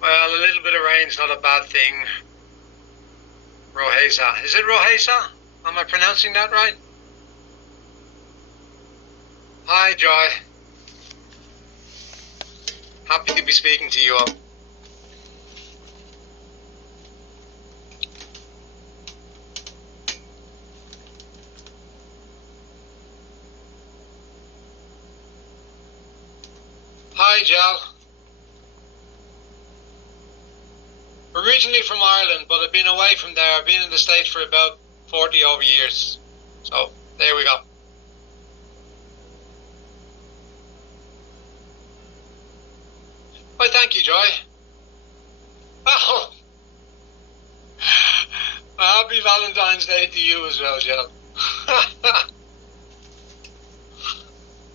Well, a little bit of rain's not a bad thing. Rohesa. Is it Rohesa? Am I pronouncing that right? Hi, Joy. Happy to be speaking to you all. Hi, Jal. Originally from Ireland, but I've been away from there. I've been in the States for about 40 over years. So, there we go. Why, thank you, Joy. Oh, happy Valentine's Day to you as well, Jal.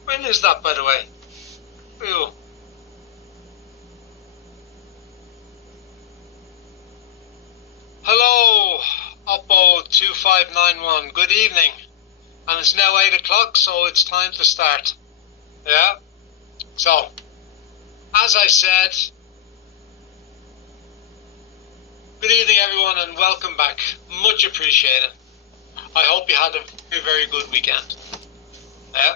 When is that, by the way? Ooh. Hello, Oppo2591. Good evening. And it's now 8 o'clock, so it's time to start. Yeah? So, as I said, good evening everyone and welcome back. Much appreciated. I hope you had a very good weekend. Yeah?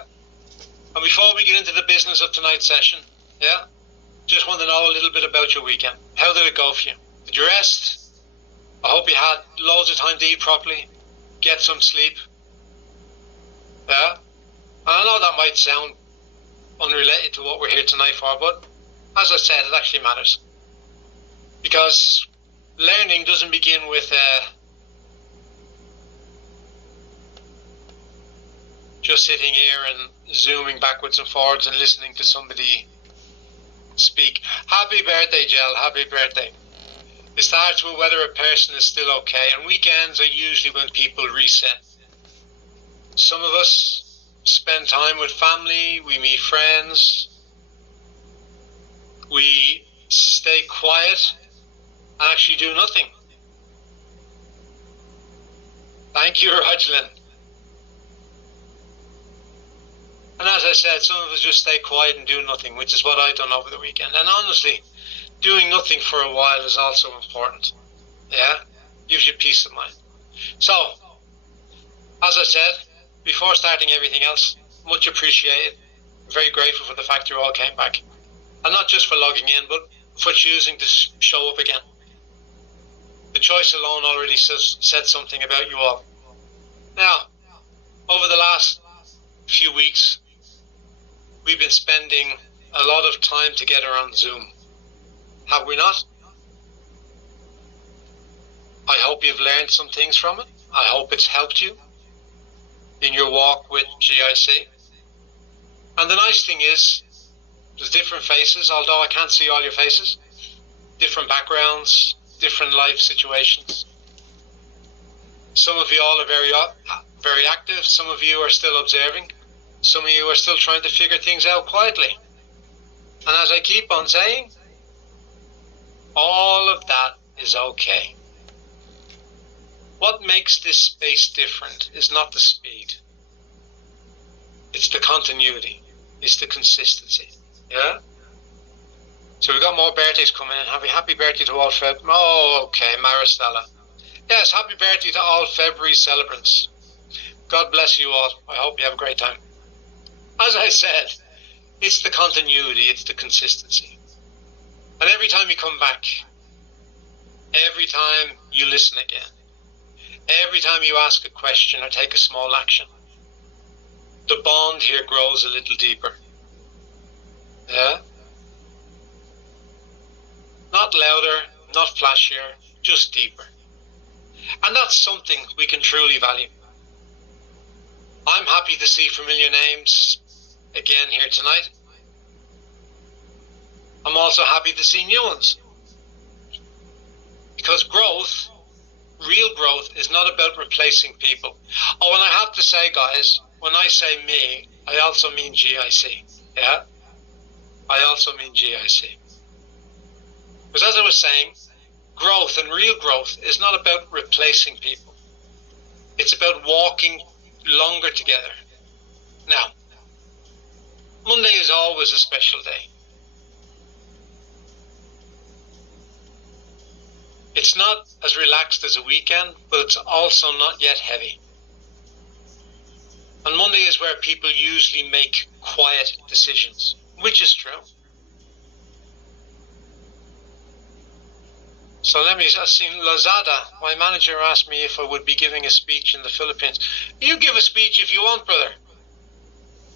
And before we get into the business of tonight's session, yeah, just want to know a little bit about your weekend. How did it go for you? Did you rest? I hope you had loads of time to eat properly, get some sleep. Yeah? And I know that might sound unrelated to what we're here tonight for, but as I said, it actually matters. Because learning doesn't begin with just sitting here and zooming backwards and forwards and listening to somebody speak. Happy birthday, Jel. Happy birthday. It starts with whether a person is still okay, and weekends are usually when people reset. Some of us spend time with family, we meet friends, we stay quiet and actually do nothing. Thank you, Rajlin. And as I said, some of us just stay quiet and do nothing, which is what I've done over the weekend. And honestly, doing nothing for a while is also important. Yeah? Gives you peace of mind. So, as I said, before starting everything else, much appreciated. Very grateful for the fact you all came back. And not just for logging in, but for choosing to show up again. The choice alone already said something about you all. Now, over the last few weeks, we've been spending a lot of time together on Zoom. Have we not? I hope you've learned some things from it. I hope it's helped you in your walk with GIC. And the nice thing is, there's different faces, although I can't see all your faces. Different backgrounds, different life situations. Some of you all are very active. Some of you are still observing. Some of you are still trying to figure things out quietly. And as I keep on saying, all of that is okay. What makes this space different is not the speed. It's the continuity. It's the consistency. Yeah? So we've got more birthdays coming in. Happy birthday to all Feb. Oh, okay, Maristella. Yes, happy birthday to all February celebrants. God bless you all. I hope you have a great time. As I said, it's the continuity, it's the consistency. And every time you come back, every time you listen again, every time you ask a question or take a small action, the bond here grows a little deeper. Yeah? Not louder, not flashier, just deeper. And that's something we can truly value. I'm happy to see familiar names again here tonight. I'm also happy to see new ones. Because growth, real growth, is not about replacing people. Oh, and I have to say, guys, when I say me, I also mean GIC. Yeah? I also mean GIC. Because as I was saying, growth and real growth is not about replacing people. It's about walking longer together. Now, Monday is always a special day. It's not as relaxed as a weekend, but it's also not yet heavy. And Monday is where people usually make quiet decisions, which is true. So I've seen Lazada, my manager asked me if I would be giving a speech in the Philippines. You give a speech if you want, brother.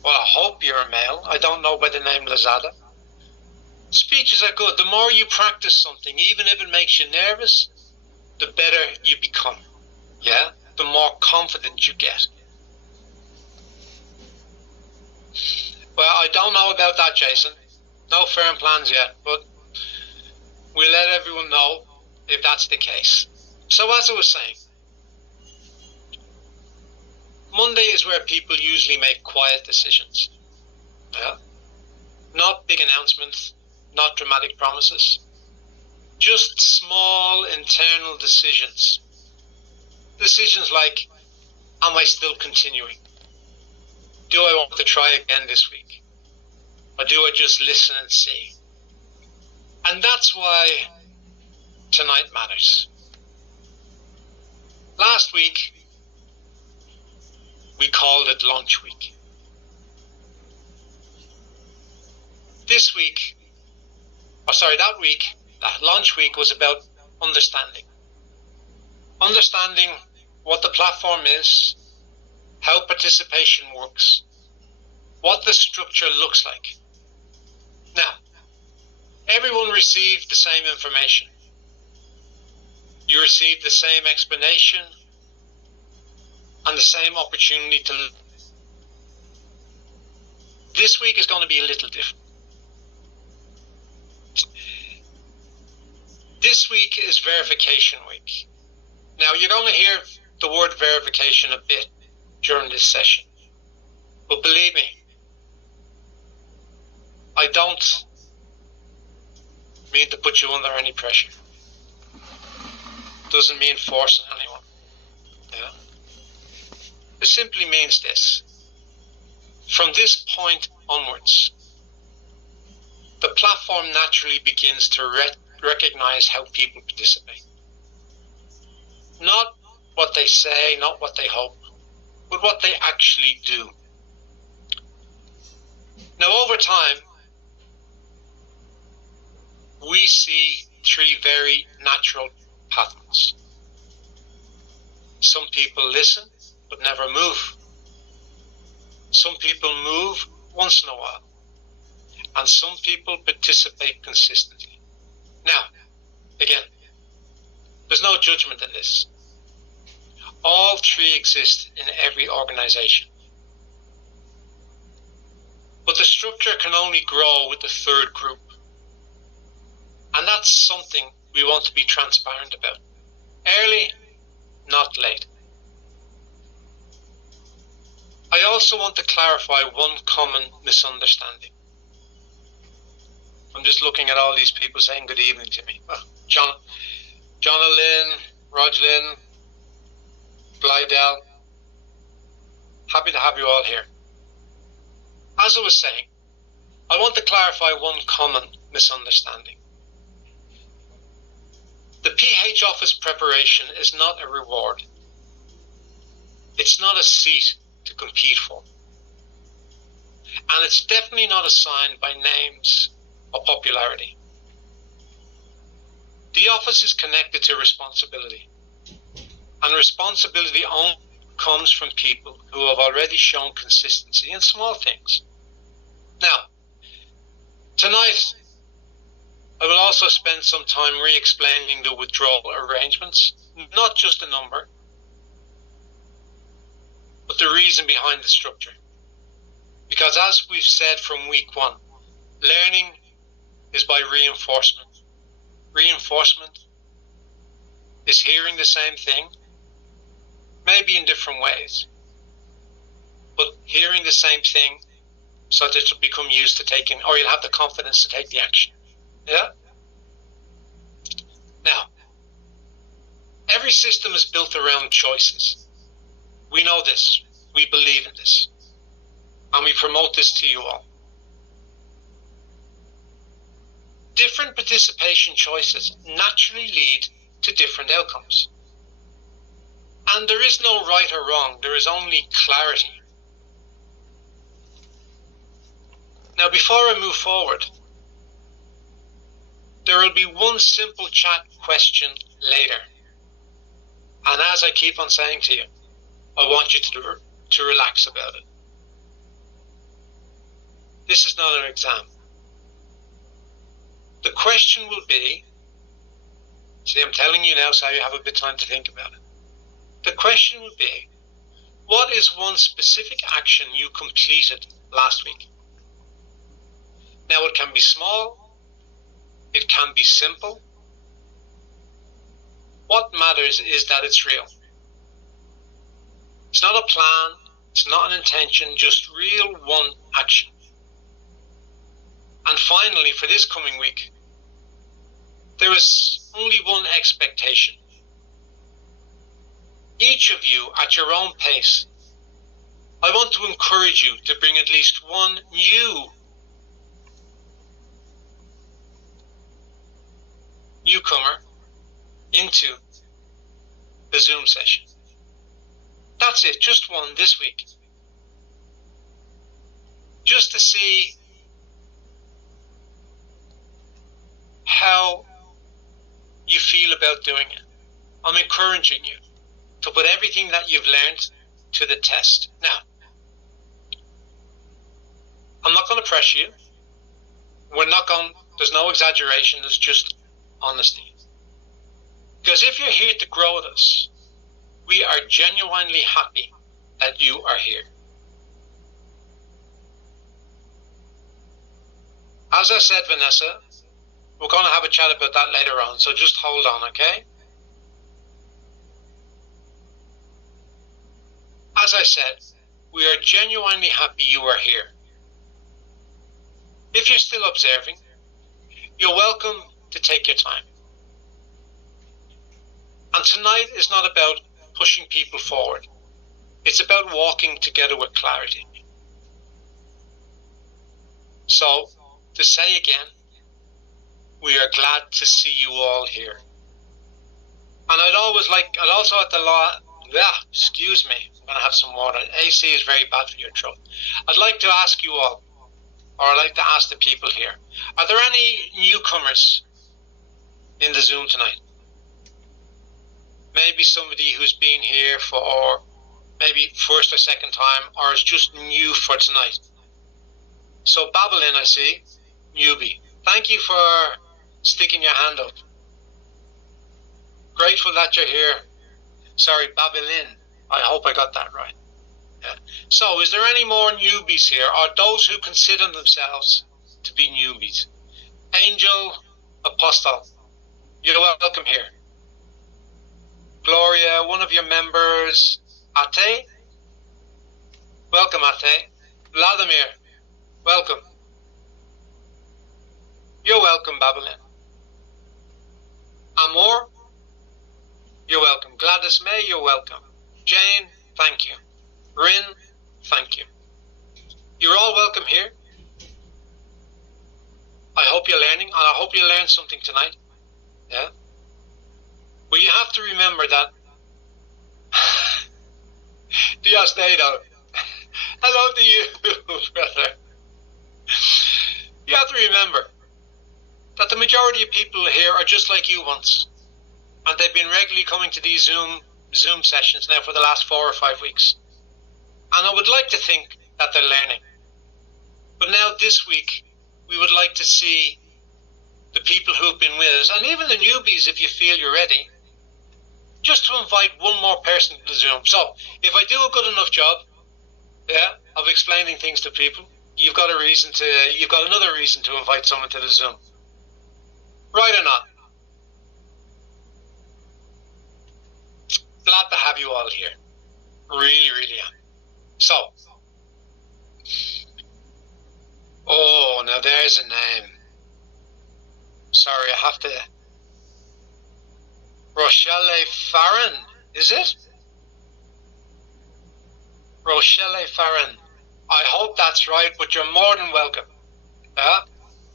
Well, I hope you're a male. I don't know by the name Lazada. Speeches are good. The more you practice something, even if it makes you nervous, the better you become. Yeah? The more confident you get. Well, I don't know about that, Jason. No firm plans yet, but we'll let everyone know if that's the case. So as I was saying, Monday is where people usually make quiet decisions. Yeah? Not big announcements, not dramatic promises. Just small internal decisions. Decisions like, am I still continuing? Do I want to try again this week? Or do I just listen and see? And that's why tonight matters. Last week, we called it launch week. That launch week was about understanding. Understanding what the platform is, how participation works, what the structure looks like. Now, everyone received the same information. You received the same explanation and the same opportunity to learn. This week is going to be a little different. This week is verification week. Now, you're going to hear the word verification a bit during this session. But believe me, I don't mean to put you under any pressure. Doesn't mean forcing anyone. Yeah? It simply means this. From this point onwards, the platform naturally begins to recognize how people participate. Not what they say, not what they hope, but what they actually do. Now, over time, we see three very natural patterns. Some people listen, but never move. Some people move once in a while. And some people participate consistently. Now, again, there's no judgment in this. All three exist in every organization. But the structure can only grow with the third group. And that's something we want to be transparent about. Early, not late. I also want to clarify one common misunderstanding. I'm just looking at all these people saying good evening to me. John Lynn, Roglin, Glidell. Happy to have you all here. As I was saying, I want to clarify one common misunderstanding. The PH office preparation is not a reward. It's not a seat to compete for. And it's definitely not assigned by names or popularity. The office is connected to responsibility. And responsibility only comes from people who have already shown consistency in small things. Now, tonight, I will also spend some time re-explaining the withdrawal arrangements, not just the number, but the reason behind the structure. Because as we've said from week one, learning is by reinforcement. Reinforcement is hearing the same thing, maybe in different ways, but hearing the same thing so that it'll become used to taking, or you'll have the confidence to take the action. Yeah? Now, every system is built around choices. We know this. We believe in this. And we promote this to you all. Different participation choices naturally lead to different outcomes. And there is no right or wrong, there is only clarity. Now, before I move forward, there will be one simple chat question later. And as I keep on saying to you, I want you to relax about it. This is not an exam. The question will be, see, I'm telling you now so you have a bit of time to think about it. The question will be, what is one specific action you completed last week? Now, it can be small, it can be simple. What matters is that it's real. It's not a plan, it's not an intention, just real one action. And finally, for this coming week, there is only one expectation. Each of you, at your own pace, I want to encourage you to bring at least one newcomer into the Zoom session. That's it, just one this week. Just to see how you feel about doing it. I'm encouraging you to put everything that you've learned to the test. Now, I'm not going to pressure you. There's no exaggeration, there's just honesty. Because if you're here to grow with us, we are genuinely happy that you are here. As I said, Vanessa, we're going to have a chat about that later on, so just hold on, okay? As I said, we are genuinely happy you are here. If you're still observing, you're welcome to take your time. And tonight is not about pushing people forward. It's about walking together with clarity. So, to say again, we are glad to see you all here. And excuse me, I'm going to have some water. AC is very bad for your throat. I'd like to ask you all, or I'd like to ask the people here, are there any newcomers in the Zoom tonight? Maybe somebody who's been here for maybe first or second time, or is just new for tonight. So Babylon, I see, newbie. Thank you for sticking your hand up. Grateful that you're here. Sorry, Babylon. I hope I got that right. Yeah. So, is there any more newbies here, or those who consider themselves to be newbies? Angel, Apostle, you're welcome here. Gloria, one of your members, Ate, welcome Ate. Vladimir, welcome. You're welcome, Babylon. Amor, you're welcome. Gladys May, you're welcome. Jane, thank you. Rin, thank you. You're all welcome here. I hope you're learning, and I hope you learned something tonight. Yeah? But you have to remember that Dios Nado. Hello to you, brother. You have to remember that the majority of people here are just like you once. And they've been regularly coming to these Zoom sessions now for the last 4 or 5 weeks. And I would like to think that they're learning. But now this week, we would like to see the people who've been with us, and even the newbies if you feel you're ready, just to invite one more person to the Zoom. So, if I do a good enough job, of explaining things to people, you've got another reason to invite someone to the Zoom. Right or not? Glad to have you all here. Really, really am. So, oh, now there's a name. Sorry, I have to... Rochelle Farron, is it? Rochelle Farron. I hope that's right, but you're more than welcome.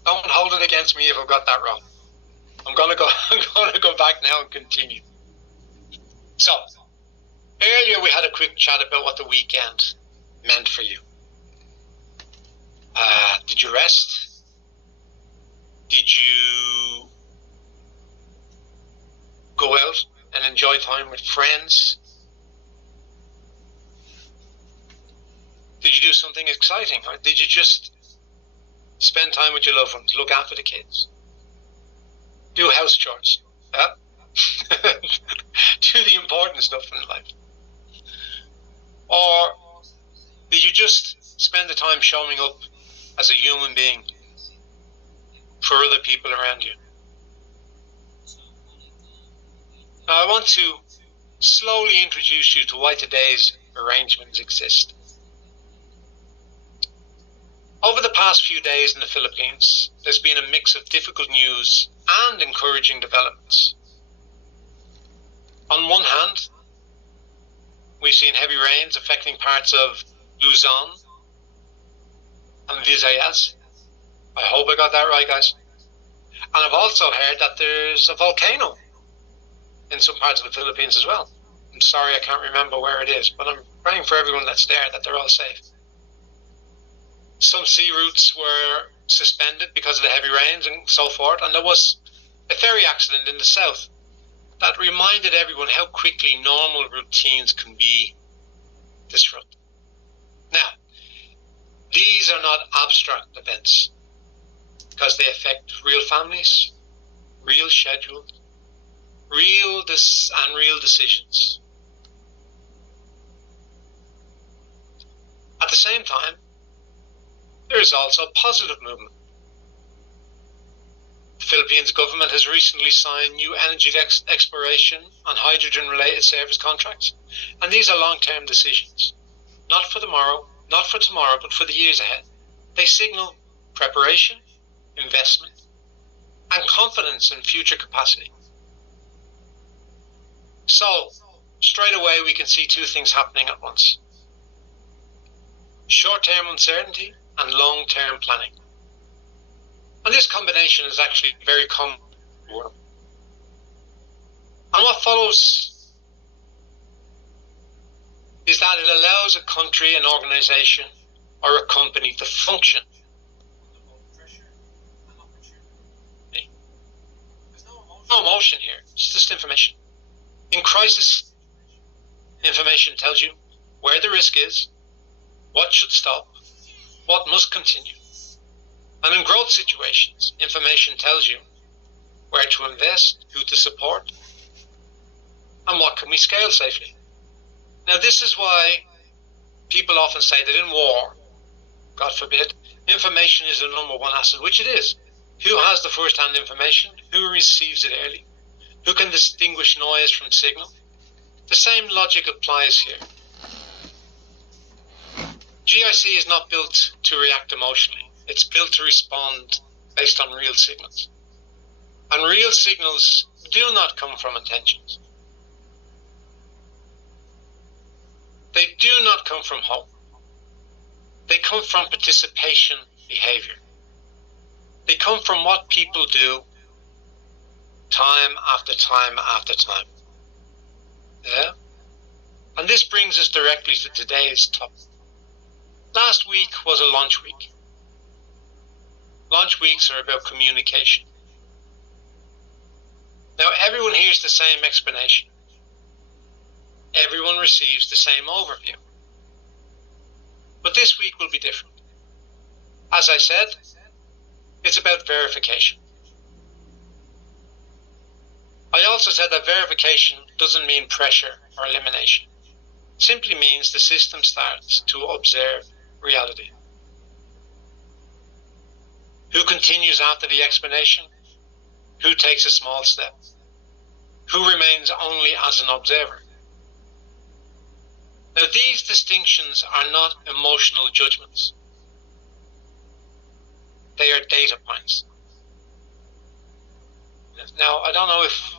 Don't hold it against me if I've got that wrong. I'm gonna go back now and continue. So earlier we had a quick chat about what the weekend meant for you. Did you rest? Did you go out and enjoy time with friends? Did you do something exciting, or did you just spend time with your loved ones, look after the kids, do house chores, do the important stuff in life? Or did you just spend the time showing up as a human being for other people around you? Now, I want to slowly introduce you to why today's arrangements exist. Over the past few days in the Philippines, there's been a mix of difficult news and encouraging developments. On one hand, we've seen heavy rains affecting parts of Luzon and Visayas. I hope I got that right, guys. And I've also heard that there's a volcano in some parts of the Philippines as well. I'm sorry I can't remember where it is, but I'm praying for everyone that's there that they're all safe. Some sea routes were suspended because of the heavy rains and so forth, and there was a ferry accident in the south that reminded everyone how quickly normal routines can be disrupted. Now, these are not abstract events because they affect real families, real schedules, real decisions. At the same time, there is also positive movement. The Philippines government has recently signed new energy exploration and hydrogen-related service contracts, and these are long-term decisions, not for tomorrow, but for the years ahead. They signal preparation, investment, and confidence in future capacity. So, straight away we can see two things happening at once: short-term uncertainty and long-term planning. And this combination is actually very common. And what follows is that it allows a country, an organization, or a company to function. There's no emotion here, it's just information. In crisis, information tells you where the risk is, what should stop, what must continue. And in growth situations, information tells you where to invest, who to support, and what can we scale safely. Now, this is why people often say that in war, God forbid, information is the number one asset, which it is. Who has the first-hand information? Who receives it early? Who can distinguish noise from signal? The same logic applies here. GIC is not built to react emotionally. It's built to respond based on real signals. And real signals do not come from intentions. They do not come from hope. They come from participation behavior. They come from what people do time after time after time. Yeah? And this brings us directly to today's topic. Last week was a launch week. Launch weeks are about communication. Now, everyone hears the same explanation. Everyone receives the same overview. But this week will be different. As I said, it's about verification. I also said that verification doesn't mean pressure or elimination. It simply means the system starts to observe reality. Who continues after the explanation? Who takes a small step? Who remains only as an observer? Now, these distinctions are not emotional judgments. They are data points. Now, I don't know if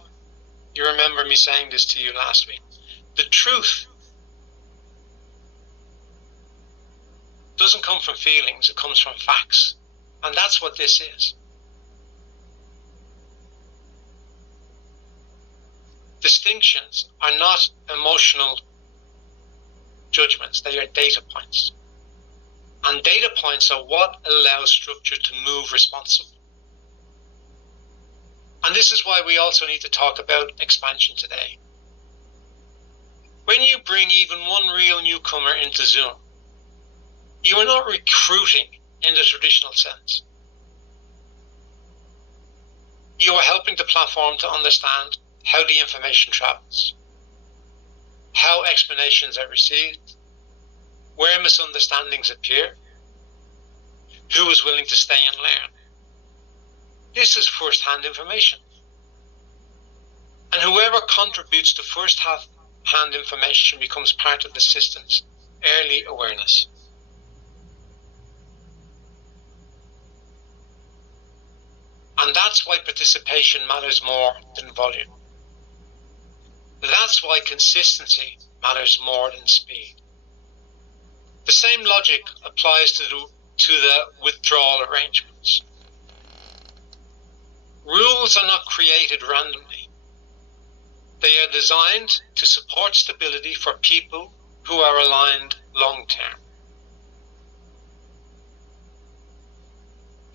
you remember me saying this to you last week. The truth doesn't come from feelings, it comes from facts. And that's what this is. distinctions are not emotional judgments, they are data points. And data points are what allows structure to move responsibly. And this is why we also need to talk about expansion today. When you bring even one real newcomer into Zoom, you are not recruiting in the traditional sense. You are helping the platform to understand how the information travels, how explanations are received, where misunderstandings appear, who is willing to stay and learn. This is first-hand information. And whoever contributes to first-hand information becomes part of the system's early awareness. And that's why participation matters more than volume. That's why consistency matters more than speed. The same logic applies to the withdrawal arrangements. Rules are not created randomly. They are designed to support stability for people who are aligned long-term.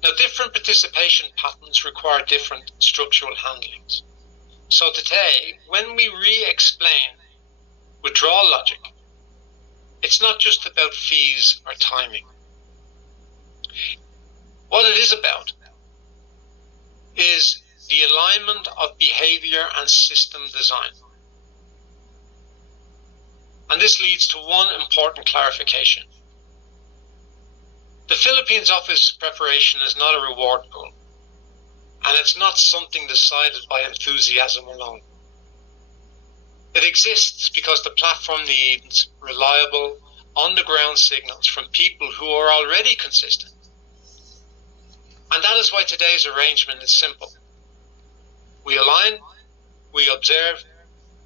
Now, different participation patterns require different structural handlings. So today, when we re-explain withdrawal logic, it's not just about fees or timing. What it is about is the alignment of behavior and system design. And this leads to one important clarification. The Philippines office preparation is not a reward pool, and it's not something decided by enthusiasm alone. It exists because the platform needs reliable, on-the-ground signals from people who are already consistent. And that is why today's arrangement is simple. We align, we observe,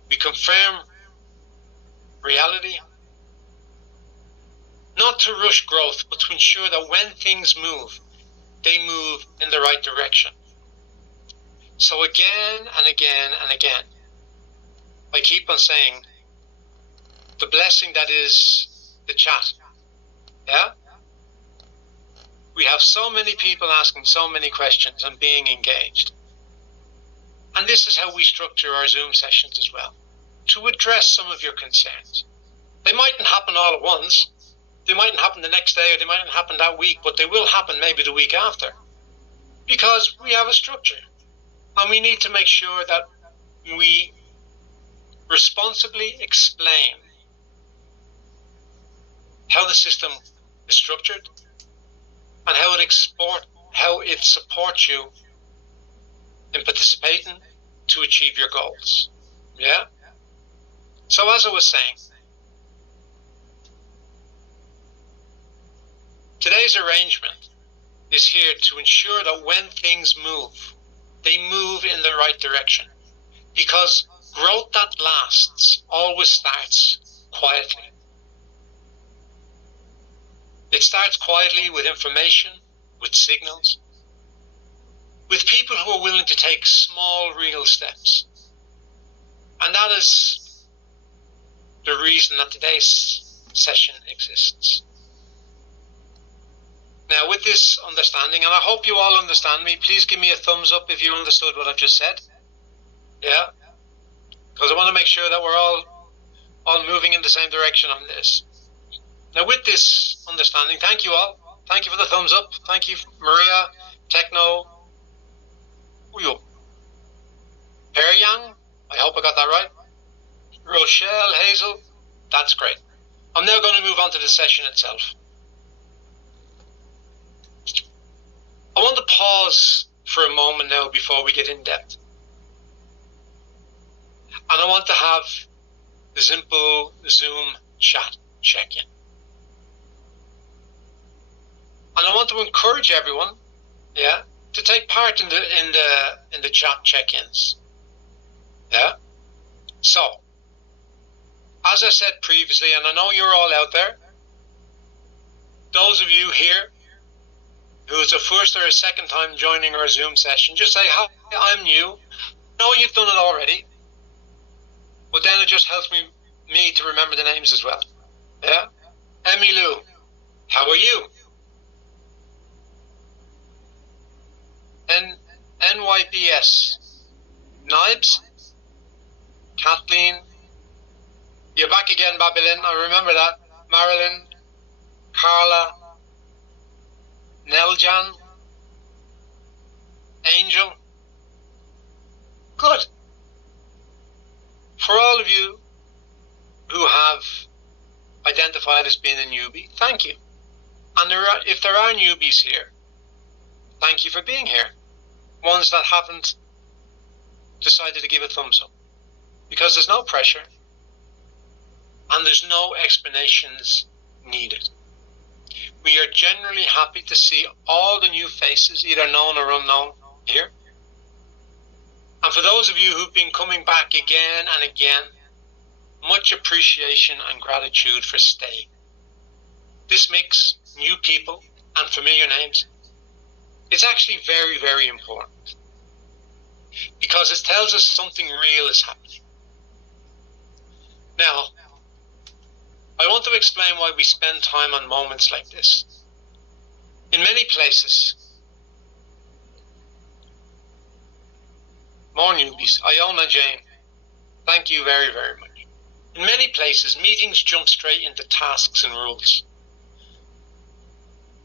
we confirm reality, not to rush growth, but to ensure that when things move, they move in the right direction. So again and again and again, I keep on saying the blessing that is the chat. Yeah? We have so many people asking so many questions and being engaged. And this is how we structure our Zoom sessions as well, to address some of your concerns. They mightn't happen all at once. They mightn't happen the next day, or they mightn't happen that week, but they will happen maybe the week after. Because we have a structure. And we need to make sure that we responsibly explain how the system is structured and how it supports you in participating to achieve your goals. Yeah? So as I was saying, today's arrangement is here to ensure that when things move, they move in the right direction. Because growth that lasts always starts quietly. It starts quietly with information, with signals, with people who are willing to take small, real steps. And that is the reason that today's session exists. Now, with this understanding, and I hope you all understand me, please give me a thumbs up if you understood what I've just said. Yeah? Because I want to make sure that we're all moving in the same direction on this. Now, with this understanding, thank you all. Thank you for the thumbs up. Thank you, Maria, Techno, Peryang. I hope I got that right. Rochelle, Hazel. That's great. I'm now going to move on to the session itself. I want to pause for a moment now before we get in depth. And I want to have the simple Zoom chat check-in. And I want to encourage everyone, yeah, to take part in the chat check-ins. Yeah? So, as I said previously, and I know you're all out there, those of you here who's a first or a second time joining our Zoom session, just say, hi, I'm new. No, you've done it already. But then it just helps me to remember the names as well. Yeah? Emmylou, how are you? NYBS, Nibes, Kathleen, you're back again, Babylon, I remember that. Marilyn, Carla, Neljan, Angel. Good. For all of you who have identified as being a newbie, thank you. And if there are newbies here, thank you for being here. Ones that haven't decided to give a thumbs up. Because there's no pressure and there's no explanations needed. We are generally happy to see all the new faces, either known or unknown, here. And for those of you who've been coming back again and again, much appreciation and gratitude for staying. This mix, new people and familiar names, it's actually very, very important because it tells us something real is happening. Now, I want to explain why we spend time on moments like this. In many places, more newbies, Iona Jane, thank you very, very much. In many places, meetings jump straight into tasks and rules.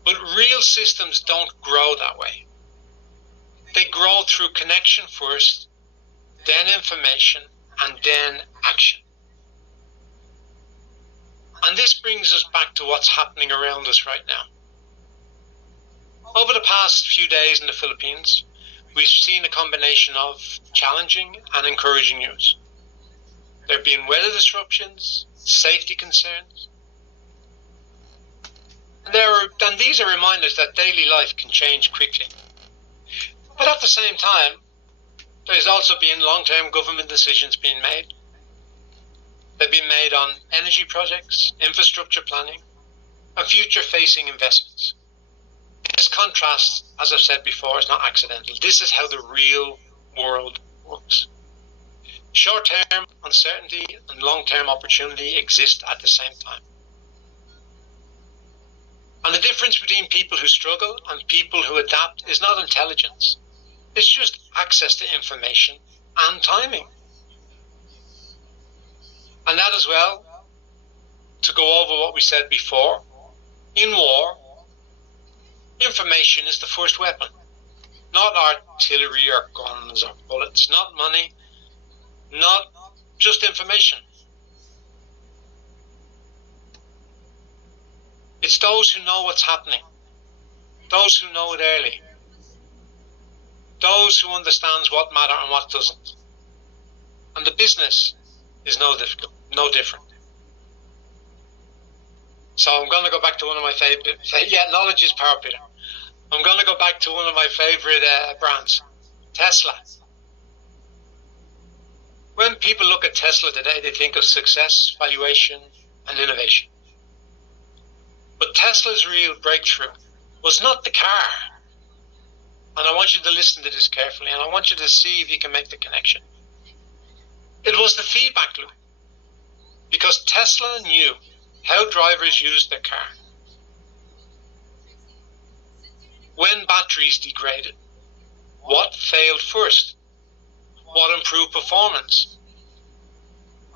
But real systems don't grow that way. They grow through connection first, then information, and then action. And this brings us back to what's happening around us right now. Over the past few days in the Philippines, we've seen a combination of challenging and encouraging news. There have been weather disruptions, safety concerns, and these are reminders that daily life can change quickly. But at the same time, there's also been long-term government decisions being made. They've been made on energy projects, infrastructure planning, and future-facing investments. This contrast, as I've said before, is not accidental. This is how the real world works. Short-term uncertainty and long-term opportunity exist at the same time. And the difference between people who struggle and people who adapt is not intelligence. It's just access to information and timing. And that as well, to go over what we said before, in war, information is the first weapon. Not artillery or guns or bullets, not money, not just information. It's those who know what's happening, those who know it early, those who understands what matters and what doesn't. And the business is no different. So I'm going to go back to one of my favorite, knowledge is power, Peter. I'm going to go back to one of my favorite brands, Tesla. When people look at Tesla today, they think of success, valuation, and innovation. But Tesla's real breakthrough was not the car. And I want you to listen to this carefully, and I want you to see if you can make the connection. It was the feedback loop. Because Tesla knew how drivers used their car. When batteries degraded, what failed first? What improved performance?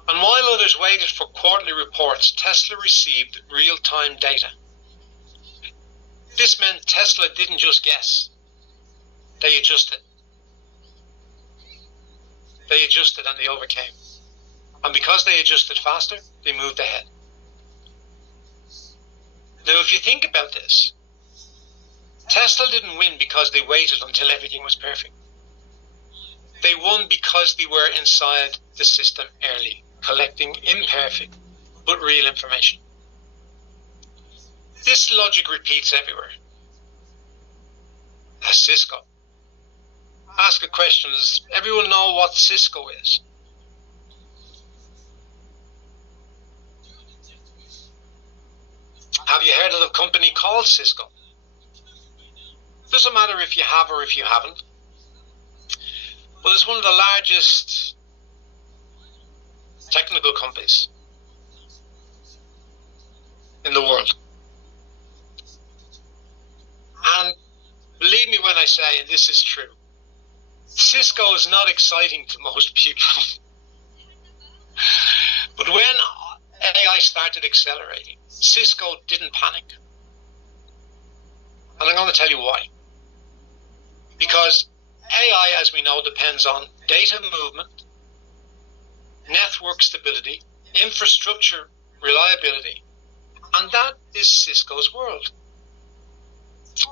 And while others waited for quarterly reports, Tesla received real-time data. This meant Tesla didn't just guess. They adjusted. They adjusted and they overcame. And because they adjusted faster, they moved ahead. Now, if you think about this, Tesla didn't win because they waited until everything was perfect. They won because they were inside the system early, collecting imperfect but real information. This logic repeats everywhere. As Cisco. Ask a question. Does everyone know what Cisco is? Have you heard of a company called Cisco? Doesn't matter if you have or if you haven't. Well, it's one of the largest technical companies in the world. And believe me when I say, and this is true, Cisco is not exciting to most people. But when AI started accelerating, Cisco didn't panic. And I'm going to tell you why. Because AI, as we know, depends on data movement, network stability, infrastructure reliability, and that is Cisco's world.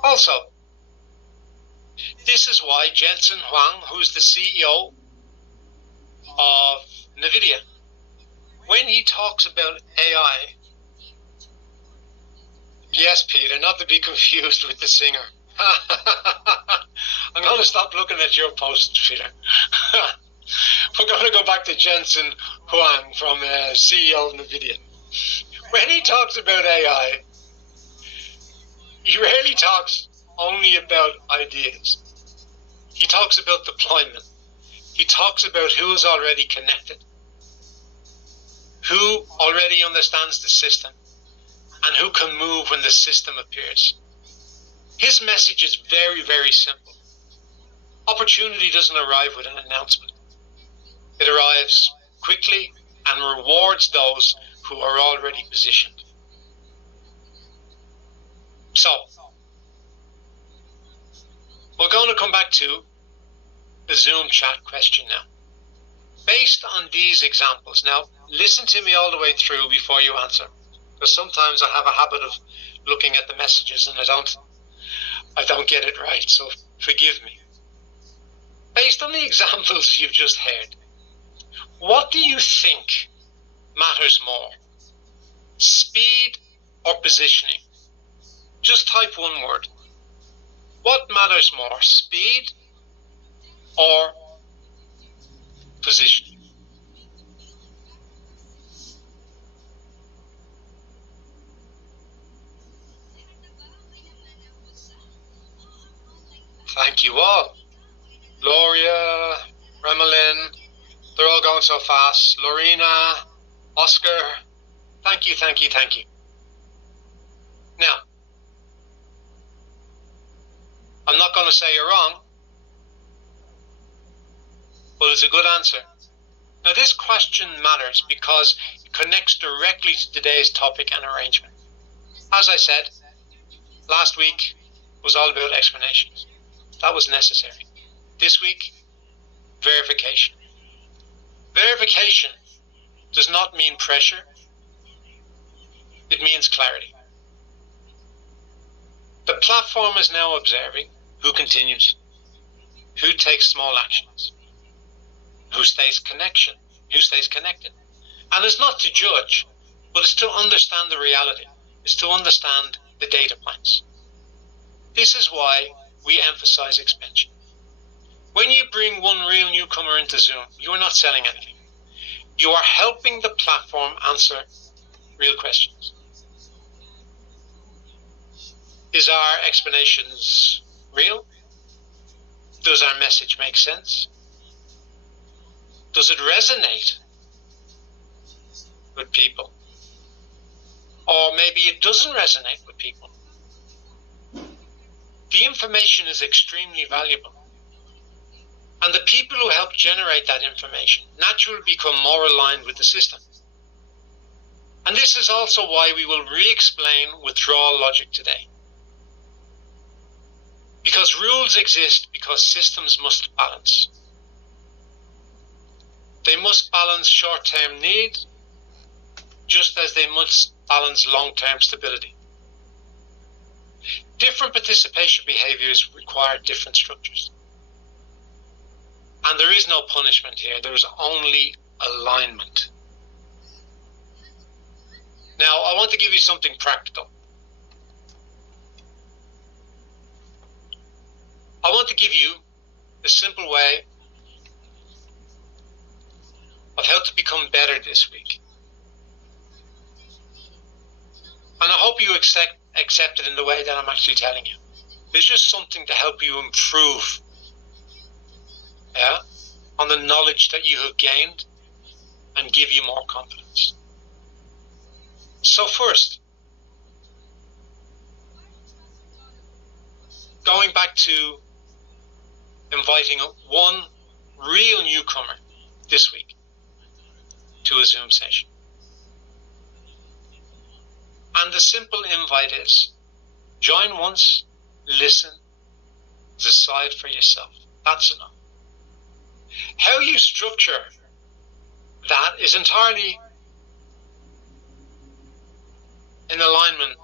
Also, this is why Jensen Huang, who's the CEO of NVIDIA, when he talks about AI, yes, Peter, not to be confused with the singer. I'm going to stop looking at your post, Peter. We're going to go back to Jensen Huang from CEO of NVIDIA. When he talks about AI, he rarely talks only about ideas. He talks about deployment. He talks about who is already connected, who already understands the system, and who can move when the system appears. His message is very, very simple. Opportunity doesn't arrive with an announcement. It arrives quickly and rewards those who are already positioned. So, we're going to come back to the Zoom chat question now. Based on these examples, now listen to me all the way through before you answer, because sometimes I have a habit of looking at the messages and I don't get it right, so forgive me. Based on the examples you've just heard, what do you think matters more? Speed or positioning? Just type one word. What matters more, speed or positioning? Thank you all. Gloria, Remelin, they're all going so fast. Lorena, Oscar, thank you, thank you, thank you. Now, I'm not going to say you're wrong, but it's a good answer. Now, this question matters because it connects directly to today's topic and arrangement. As I said, last week was all about explanations. That was necessary. This week, verification. Verification does not mean pressure. It means clarity. The platform is now observing who continues, who takes small actions, who stays connected. And it's not to judge, but it's to understand the reality. It's to understand the data points. This is why we emphasize expansion. When you bring one real newcomer into Zoom, you are not selling anything. You are helping the platform answer real questions. Is our explanations real? Does our message make sense? Does it resonate with people? Or maybe it doesn't resonate with people. The information is extremely valuable. And the people who help generate that information naturally become more aligned with the system. And this is also why we will re-explain withdrawal logic today. Because rules exist because systems must balance. They must balance short-term need, just as they must balance long-term stability. Different participation behaviors require different structures. And there is no punishment here, there is only alignment. Now, I want to give you something practical. I want to give you a simple way of how to become better this week. And I hope you accept it in the way that I'm actually telling you. It's just something to help you improve on the knowledge that you have gained and give you more confidence. So first, going back to inviting one real newcomer this week to a Zoom session. And the simple invite is, join once, listen, decide for yourself. That's enough. How you structure that is entirely in alignment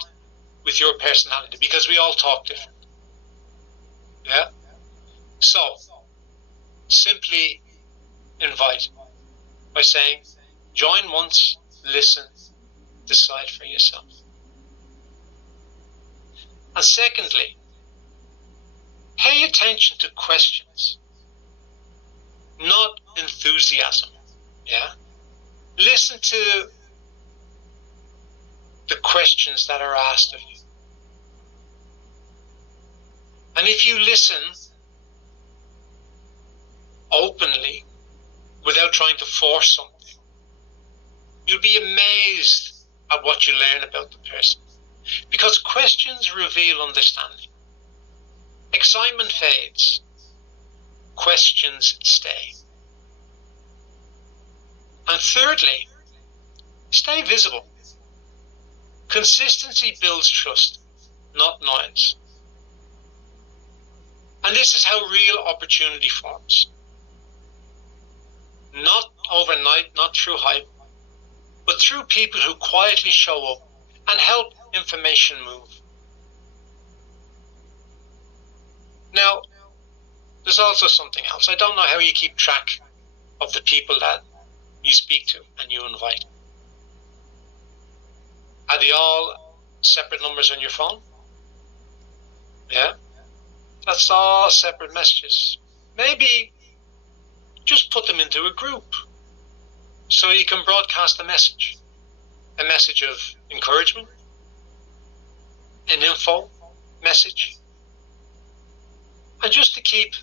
with your personality, because we all talk different. Yeah? So, simply invite by saying, join once, listen, decide for yourself. And secondly, pay attention to questions, not enthusiasm. Yeah? Listen to the questions that are asked of you. And if you listen openly, without trying to force something, you'll be amazed at what you learn about the person. Because questions reveal understanding. Excitement fades. Questions stay. And thirdly, stay visible. Consistency builds trust, not noise. And this is how real opportunity forms. Not overnight, not through hype, but through people who quietly show up and help information move. Now, there's also something else. I don't know how you keep track of the people that you speak to and you invite. Are they all separate numbers on your phone? Yeah? That's all separate messages. Maybe just put them into a group so you can broadcast a message of encouragement, an info message, and just to keep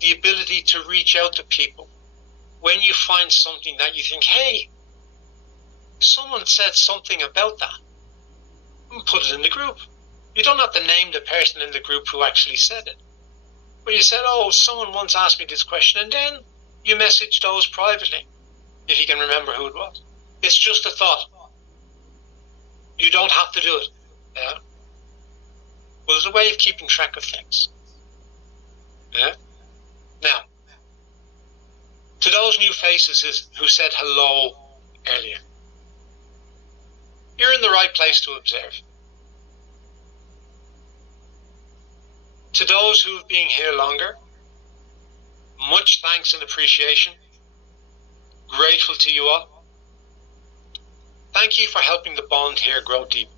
the ability to reach out to people when you find something that you think, hey, someone said something about that, and put it in the group. You don't have to name the person in the group who actually said it. But you said, oh, someone once asked me this question, and then you message those privately, if you can remember who it was. It's just a thought. You don't have to do it. Yeah? Well, there's a way of keeping track of things. Yeah? Now, to those new faces who said hello earlier, you're in the right place to observe. To those who've been here longer, much thanks and appreciation. Grateful to you all. Thank you for helping the bond here grow deeper.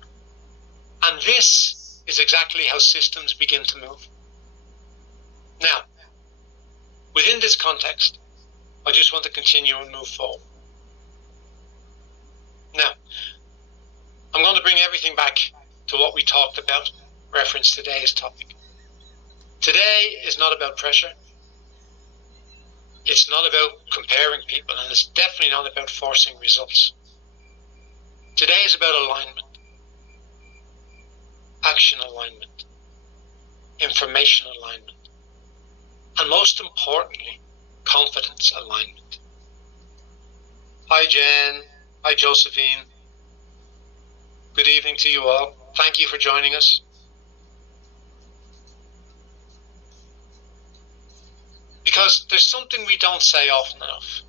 And this is exactly how systems begin to move. Now, within this context, I just want to continue and move forward. Now, I'm going to bring everything back to what we talked about, reference today's topic. Today is not about pressure. It's not about comparing people, and it's definitely not about forcing results. Today is about alignment, action alignment, information alignment, and most importantly, confidence alignment. Hi Jen, hi Josephine. Good evening to you all. Thank you for joining us. Because there's something we don't say often enough.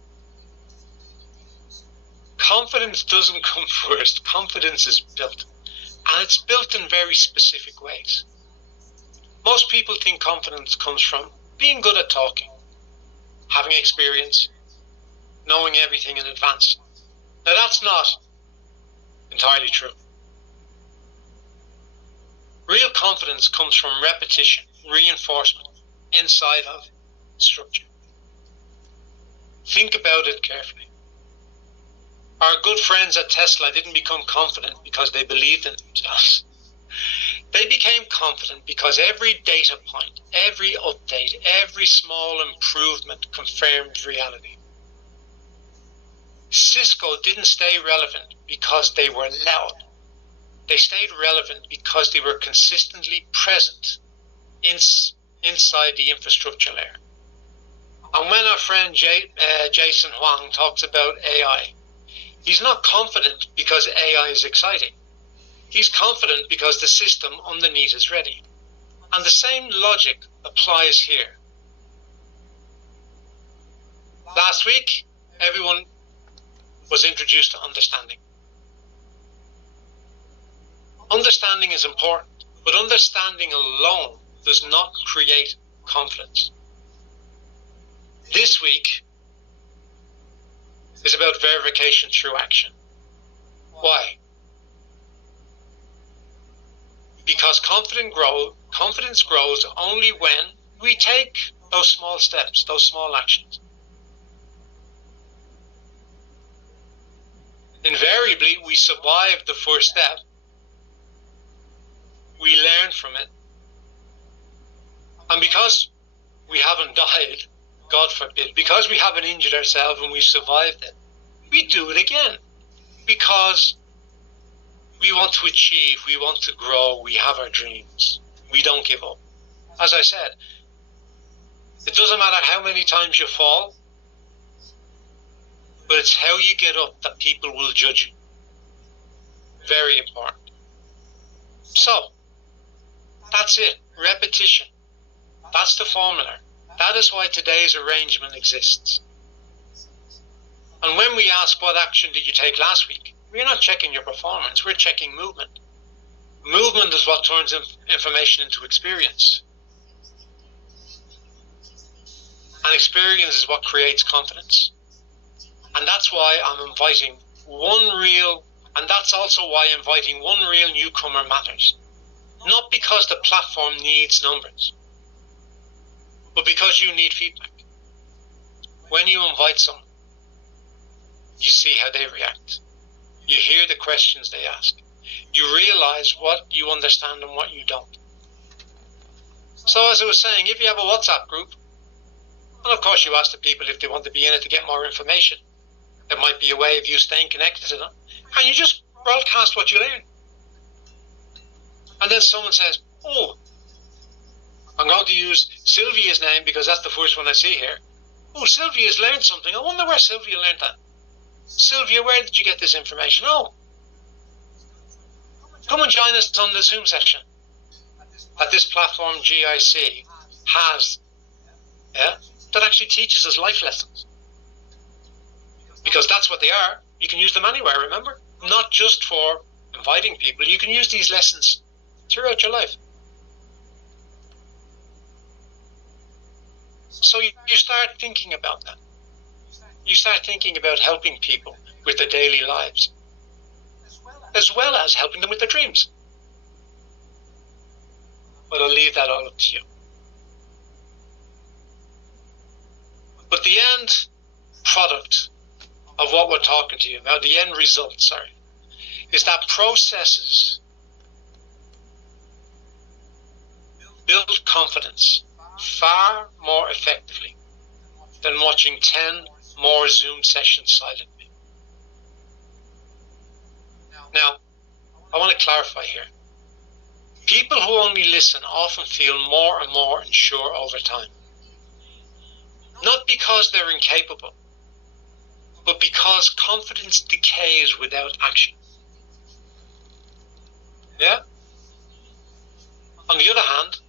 Confidence doesn't come first. Confidence is built. And it's built in very specific ways. Most people think confidence comes from being good at talking, having experience, knowing everything in advance. Now that's not entirely true. Real confidence comes from repetition, reinforcement, inside of structure. Think about it carefully. Our good friends at Tesla didn't become confident because they believed in themselves. They became confident because every data point, every update, every small improvement confirmed reality. Cisco didn't stay relevant because they were loud. They stayed relevant because they were consistently present inside the infrastructure layer. And when our friend Jason Huang talks about AI, he's not confident because AI is exciting. He's confident because the system underneath is ready. And the same logic applies here. Last week, everyone was introduced to understanding. Understanding is important, but understanding alone does not create confidence. This week is about verification through action. Why? Because confidence grows only when we take those small steps, those small actions. Invariably, we survive the first step. We learn from it. And because we haven't died, God forbid, because we haven't injured ourselves and we survived it, we do it again. Because we want to achieve, we want to grow, we have our dreams. We don't give up. As I said, it doesn't matter how many times you fall, but it's how you get up that people will judge you. Very important. So, that's it. Repetition. That's the formula. That is why today's arrangement exists. And when we ask what action did you take last week, we're not checking your performance, we're checking movement. Movement is what turns information into experience. And experience is what creates confidence. And that's why I'm inviting that's also why inviting one real newcomer matters. Not because the platform needs numbers, but because you need feedback. When you invite someone, you see how they react. You hear the questions they ask. You realize what you understand and what you don't. So as I was saying, if you have a WhatsApp group, and of course you ask the people if they want to be in it to get more information, there might be a way of you staying connected to them, and you just broadcast what you learn. And then someone says, oh, I'm going to use Sylvia's name because that's the first one I see here. Oh, Sylvia's learned something. I wonder where Sylvia learned that. Sylvia, where did you get this information? Oh, come and join us on the Zoom session that this platform GIC has, that actually teaches us life lessons. Because that's what they are. You can use them anywhere, remember? Not just for inviting people. You can use these lessons throughout your life. So you start thinking about that. You start thinking about helping people with their daily lives, as well as helping them with their dreams. But I'll leave that all up to you. But the end product of what we're talking to you about, the end result, is that processes build confidence far more effectively than watching 10 more Zoom sessions silently. Now, I want to clarify here. People who only listen often feel more and more unsure over time. Not because they're incapable, but because confidence decays without action. Yeah? On the other hand,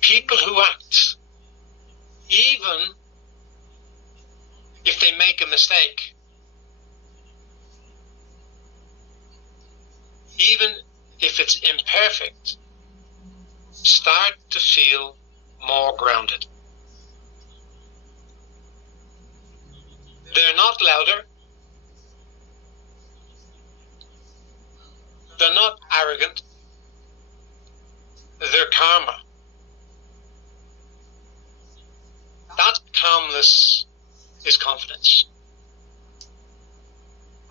people who act, even if they make a mistake, even if it's imperfect, start to feel more grounded. They're not louder. They're not arrogant. They're calmer. That calmness is confidence.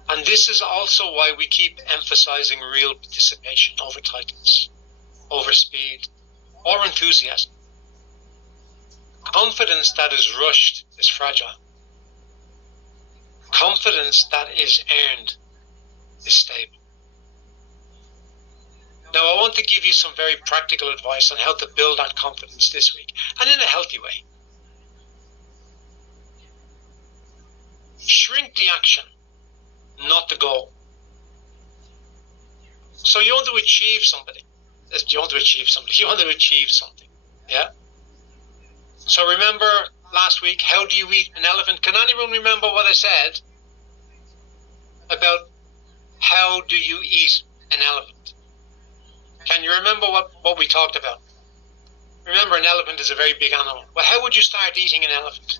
And this is also why we keep emphasizing real participation over titles, over speed, or enthusiasm. Confidence that is rushed is fragile. Confidence that is earned is stable. Now, I want to give you some very practical advice on how to build that confidence this week, and in a healthy way. Shrink the action, not the goal. So you want to achieve something. You want to achieve something. Yeah? So remember last week, how do you eat an elephant? Can anyone remember what I said about how do you eat an elephant? Can you remember what we talked about? Remember, an elephant is a very big animal. Well, how would you start eating an elephant?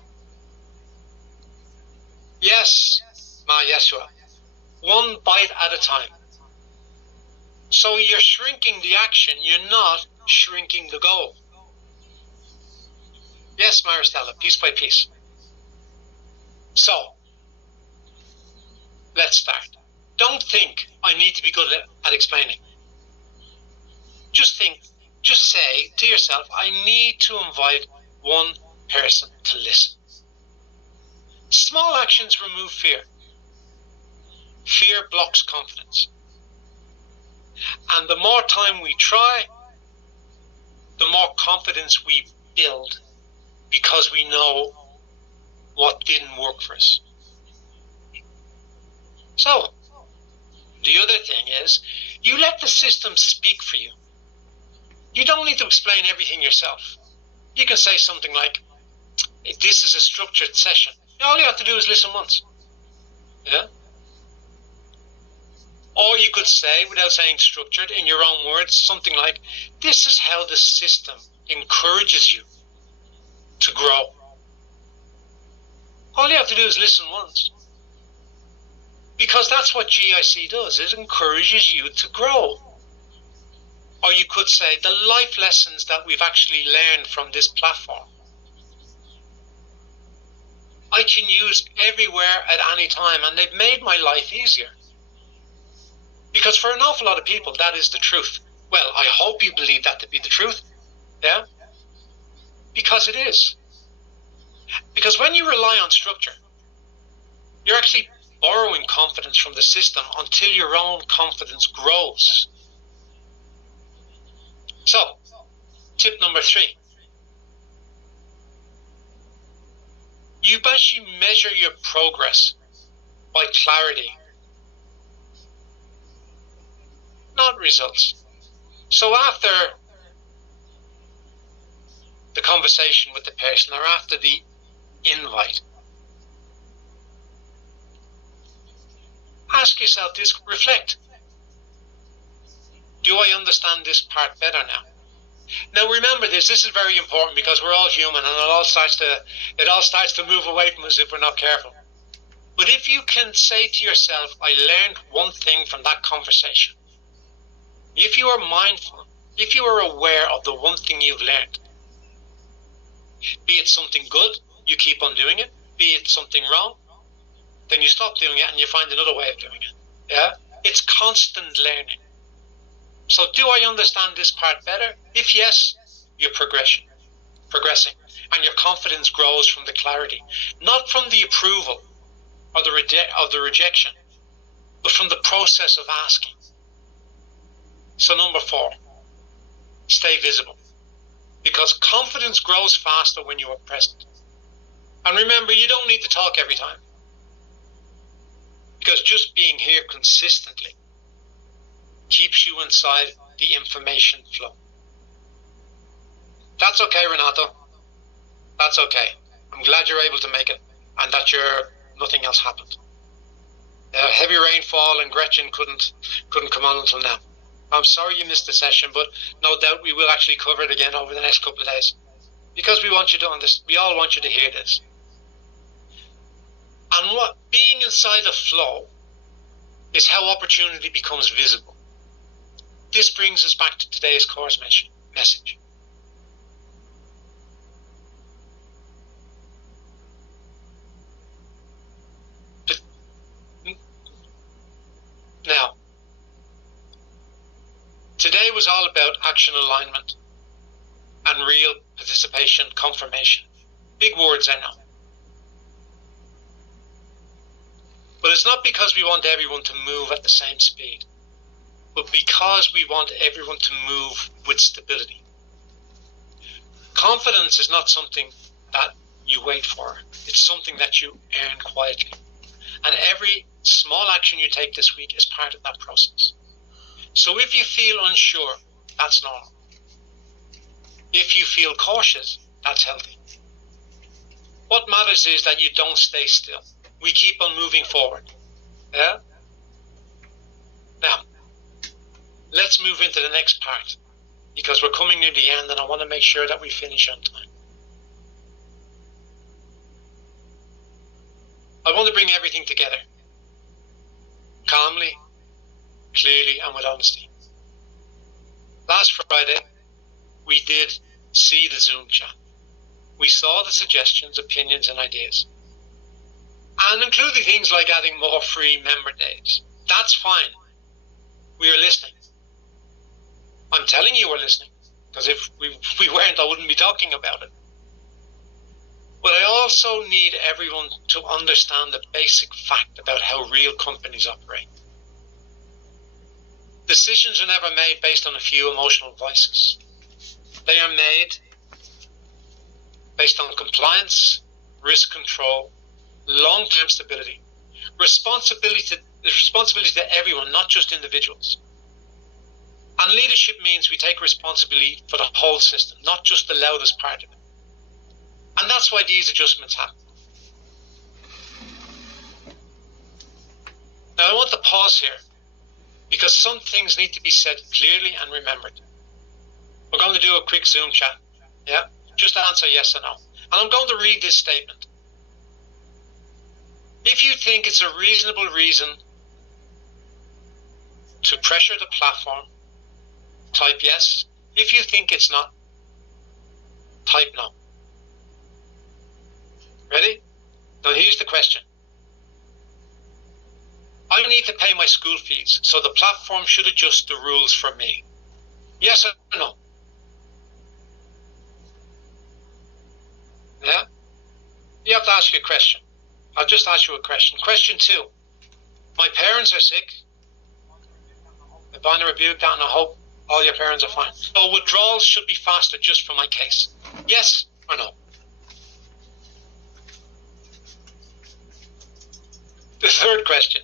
Yes, Ma Yeshua. One bite at a time. So you're shrinking the action, you're not shrinking the goal. Yes, Maristella, piece by piece. So, let's start. Don't think I need to be good at explaining. Just say to yourself, I need to invite one person to listen. Small actions remove fear. Fear blocks confidence. And the more time we try, the more confidence we build, because we know what didn't work for us. So, the other thing is, you let the system speak for you. You don't need to explain everything yourself. You can say something like, this is a structured session. All you have to do is listen once. Yeah? Or you could say, without saying structured, in your own words, something like, this is how the system encourages you to grow. All you have to do is listen once. Because that's what GIC does. It encourages you to grow. Or you could say, the life lessons that we've actually learned from this platform, I can use everywhere at any time, and they've made my life easier. Because for an awful lot of people, that is the truth. Well, I hope you believe that to be the truth. Yeah? Because it is. Because when you rely on structure, you're actually borrowing confidence from the system until your own confidence grows. So, tip number 3. You actually measure your progress by clarity, not results. So after the conversation with the person, or after the invite, ask yourself this, reflect. Do I understand this part better now? Now remember this is very important, because we're all human, and it all starts to move away from us if we're not careful. But if you can say to yourself, I learned one thing from that conversation, if you are mindful, if you are aware of the one thing you've learned, be it something good, you keep on doing it, be it something wrong, then you stop doing it and you find another way of doing it. Yeah? It's constant learning. So do I understand this part better? If yes, you're progressing. And your confidence grows from the clarity, not from the approval or the rejection, but from the process of asking. So number 4, stay visible. Because confidence grows faster when you are present. And remember, you don't need to talk every time. Because just being here consistently keeps you inside the information flow. That's okay, Renato. That's okay. I'm glad you're able to make it, and that nothing else happened. Heavy rainfall, and Gretchen couldn't come on until now. I'm sorry you missed the session, but no doubt we will actually cover it again over the next couple of days, because we want you to understand. We all want you to hear this. And what being inside the flow is how opportunity becomes visible. This brings us back to today's course message. Now, today was all about action alignment and real participation confirmation. Big words, I know. But it's not because we want everyone to move at the same speed, but because we want everyone to move with stability. Confidence is not something that you wait for. It's something that you earn quietly. And every small action you take this week is part of that process. So if you feel unsure, that's normal. If you feel cautious, that's healthy. What matters is that you don't stay still. We keep on moving forward. Yeah? Now, let's move into the next part, because we're coming near the end and I want to make sure that we finish on time. I want to bring everything together, calmly, clearly, and with honesty. Last Friday, we did see the Zoom chat. We saw the suggestions, opinions, and ideas, and including things like adding more free member days. That's fine. We are listening. I'm telling you we're listening, because if we weren't, I wouldn't be talking about it. But I also need everyone to understand the basic fact about how real companies operate. Decisions are never made based on a few emotional vices. They are made based on compliance, risk control, long-term stability, responsibility to everyone, not just individuals. And leadership means we take responsibility for the whole system, not just the loudest part of it. And that's why these adjustments happen. Now I want to pause here, because some things need to be said clearly and remembered. We're going to do a quick Zoom chat. Yeah? Just answer yes or no. And I'm going to read this statement. If you think it's a reasonable reason to pressure the platform, type yes. If you think it's not, type no. Ready? Now here's the question. I need to pay my school fees, so the platform should adjust the rules for me. Yes or no? Yeah? You have to ask you a question. I'll just ask you a question. Question 2. My parents are sick. I bind and rebuke that, and I hope all your parents are fine. So withdrawals should be faster just for my case. Yes or no? The third question.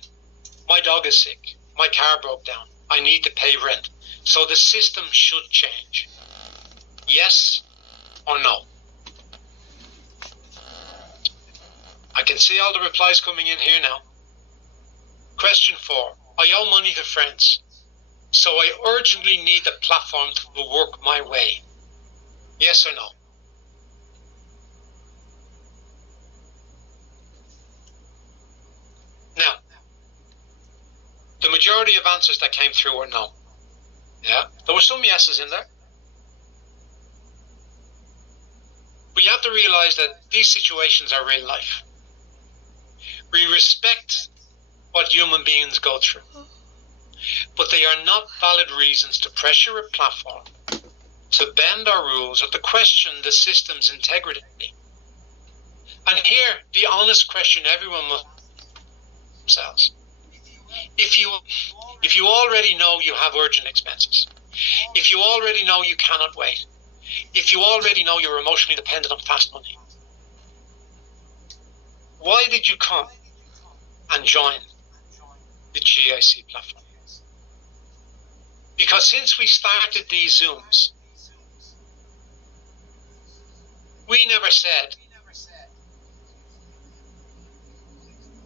My dog is sick. My car broke down. I need to pay rent. So the system should change. Yes or no? I can see all the replies coming in here now. Question 4. I owe money to friends, so I urgently need the platform to work my way. Yes or no? Now, the majority of answers that came through were no. Yeah, there were some yeses in there. But you have to realize that these situations are real life. We respect what human beings go through, but they are not valid reasons to pressure a platform, to bend our rules, or to question the system's integrity. And here, the honest question everyone must ask themselves. If you already know you have urgent expenses, if you already know you cannot wait, if you already know you're emotionally dependent on fast money, why did you come and join the GIC platform? Because since we started these Zooms, we never said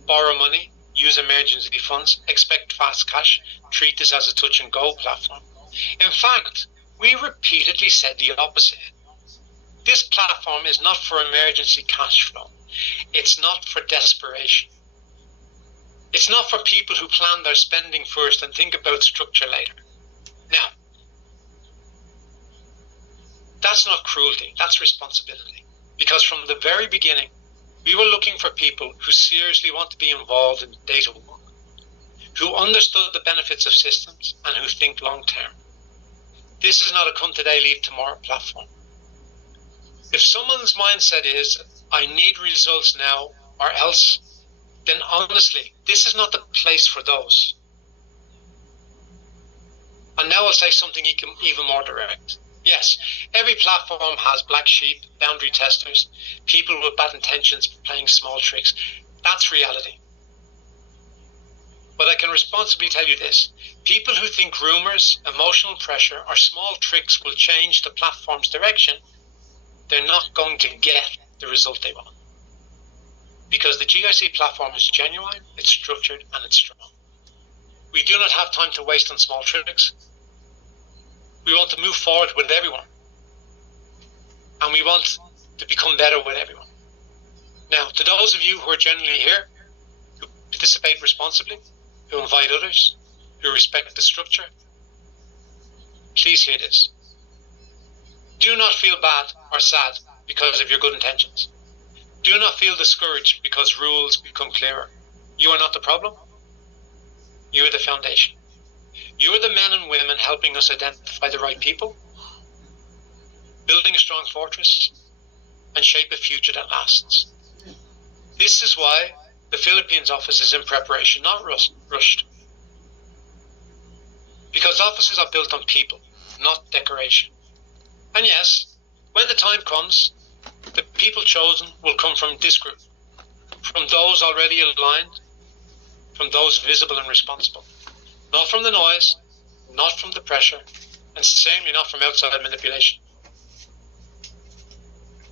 borrow money, use emergency funds, expect fast cash, treat this as a touch and go platform. In fact, we repeatedly said the opposite. This platform is not for emergency cash flow. It's not for desperation. It's not for people who plan their spending first and think about structure later. Now, that's not cruelty, that's responsibility. Because from the very beginning, we were looking for people who seriously want to be involved in data work, who understood the benefits of systems and who think long term. This is not a come today, leave tomorrow platform. If someone's mindset is, I need results now or else, then honestly, this is not the place for those. And now I'll say something even more direct. Yes, every platform has black sheep, boundary testers, people with bad intentions playing small tricks. That's reality. But I can responsibly tell you this. People who think rumours, emotional pressure, or small tricks will change the platform's direction, they're not going to get the result they want. Because the GIC platform is genuine, it's structured, and it's strong. We do not have time to waste on small tricks. We want to move forward with everyone. And we want to become better with everyone. Now, to those of you who are genuinely here, who participate responsibly, who invite others, who respect the structure, please hear this. Do not feel bad or sad because of your good intentions. Do not feel discouraged because rules become clearer. You are not the problem. You are the foundation. You are the men and women helping us identify the right people, building a strong fortress, and shape a future that lasts. This is why the Philippines office is in preparation, not rushed. Because offices are built on people, not decoration. And yes, when the time comes, the people chosen will come from this group, from those already aligned, from those visible and responsible. Not from the noise, not from the pressure, and certainly not from outside manipulation.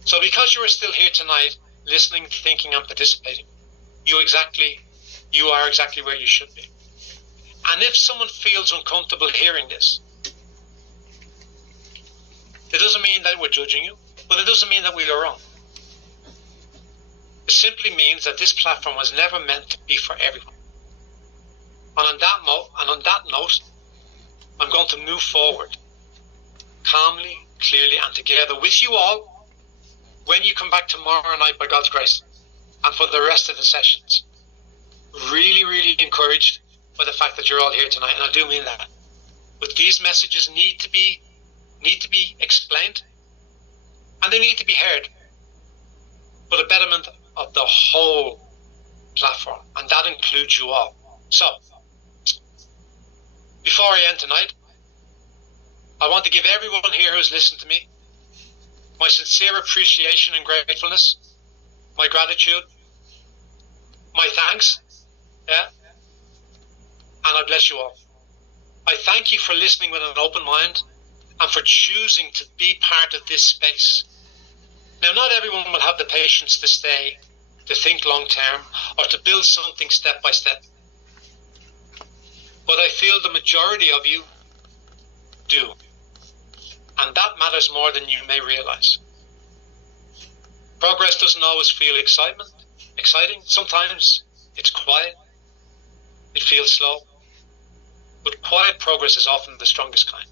So because you are still here tonight, listening, thinking, and participating, you are exactly where you should be. And if someone feels uncomfortable hearing this, it doesn't mean that we're judging you, but it doesn't mean that we are wrong. It simply means that this platform was never meant to be for everyone. And on that note, I'm going to move forward calmly, clearly, and together with you all when you come back tomorrow night by God's grace and for the rest of the sessions. Really, really encouraged by the fact that you're all here tonight, and I do mean that. But these messages need to be explained, and they need to be heard for the betterment of the whole platform, and that includes you all. So, before I end tonight, I want to give everyone here who's listened to me my sincere appreciation and gratefulness, my gratitude, my thanks, and I bless you all. I thank you for listening with an open mind and for choosing to be part of this space. Now, not everyone will have the patience to stay, to think long term, or to build something step by step. But I feel the majority of you do. And that matters more than you may realize. Progress doesn't always feel exciting. Sometimes it's quiet. It feels slow. But quiet progress is often the strongest kind.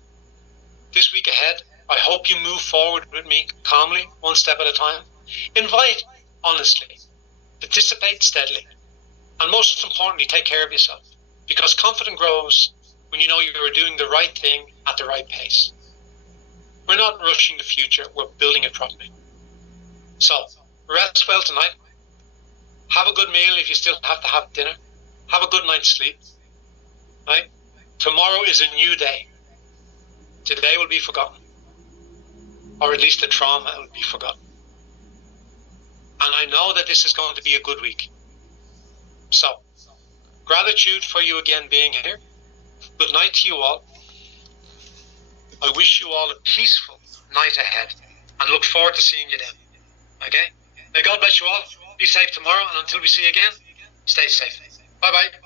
This week ahead, I hope you move forward with me calmly, one step at a time. Invite honestly. Participate steadily. And most importantly, take care of yourself. Because confidence grows when you know you are doing the right thing at the right pace. We're not rushing the future, we're building it properly. So, rest well tonight. Have a good meal if you still have to have dinner. Have a good night's sleep. Right? Tomorrow is a new day. Today will be forgotten. Or at least the trauma will be forgotten. And I know that this is going to be a good week. So, gratitude for you again being here. Good night to you all. I wish you all a peaceful night ahead and look forward to seeing you then. Okay? May God bless you all. Be safe tomorrow, and until we see you again, stay safe. Bye-bye.